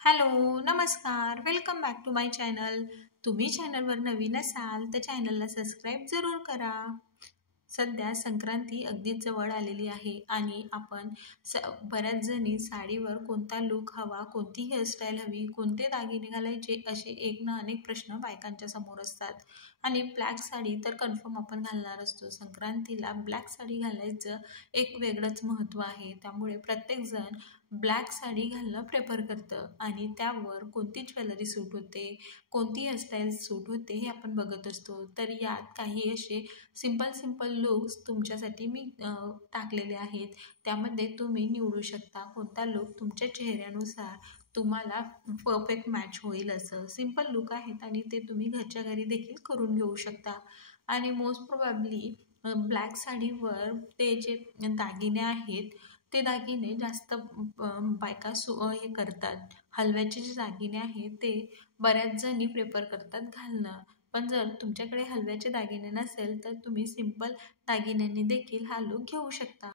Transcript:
Hello, नमस्कार. Welcome back to my channel. तुम्ही चॅनलवर नवीन असाल तर चॅनलला सबस्क्राईब जरूर करा. सध्या संक्रांती अगदीच जवळ आलेली आहे आणि आपण बऱ्याच जणी साडीवर कोणता लूक हवा, कोणती हेअरस्टाईल हवी, कोणते दागिने घालायचे असे एक ना अनेक प्रश्न बायकांच्या समोर असतात. आणि ब्लॅक साडी तर कन्फर्म आपण घालणार असतो. संक्रांतीला ब्लॅक साडी घालायचं एक वेगळंच महत्त्व आहे. त्यामुळे प्रत्येकजण ब्लॅक साडी घालणं प्रेफर करतं आणि त्यावर कोणती ज्वेलरी सूट होते, कोणती हेअरस्टाईल सूट होते हे आपण बघत असतो. तर यात काही असे सिंपल लुक्स तुमच्यासाठी मी टाकलेले आहेत. त्यामध्ये तुम्ही निवडू शकता कोणता लुक तुमच्या चेहऱ्यानुसार तुम्हाला परफेक्ट मॅच होईल. असं सिंपल लुक आहेत आणि ते तुम्ही घरच्या घरी देखील करून घेऊ शकता. आणि मोस्ट प्रोबॅबली ब्लॅक साडीवर ते जे दागिने आहेत ते दागिने जास्त बायका हे करतात. हलव्याचे जे दागिने आहेत ते बऱ्याच जणी प्रेफर करतात घालणं. पण जर तुमच्याकडे हलव्याचे दागिने नसेल तर तुम्ही सिंपल दागिन्यांनी देखील हा लूक घेऊ शकता.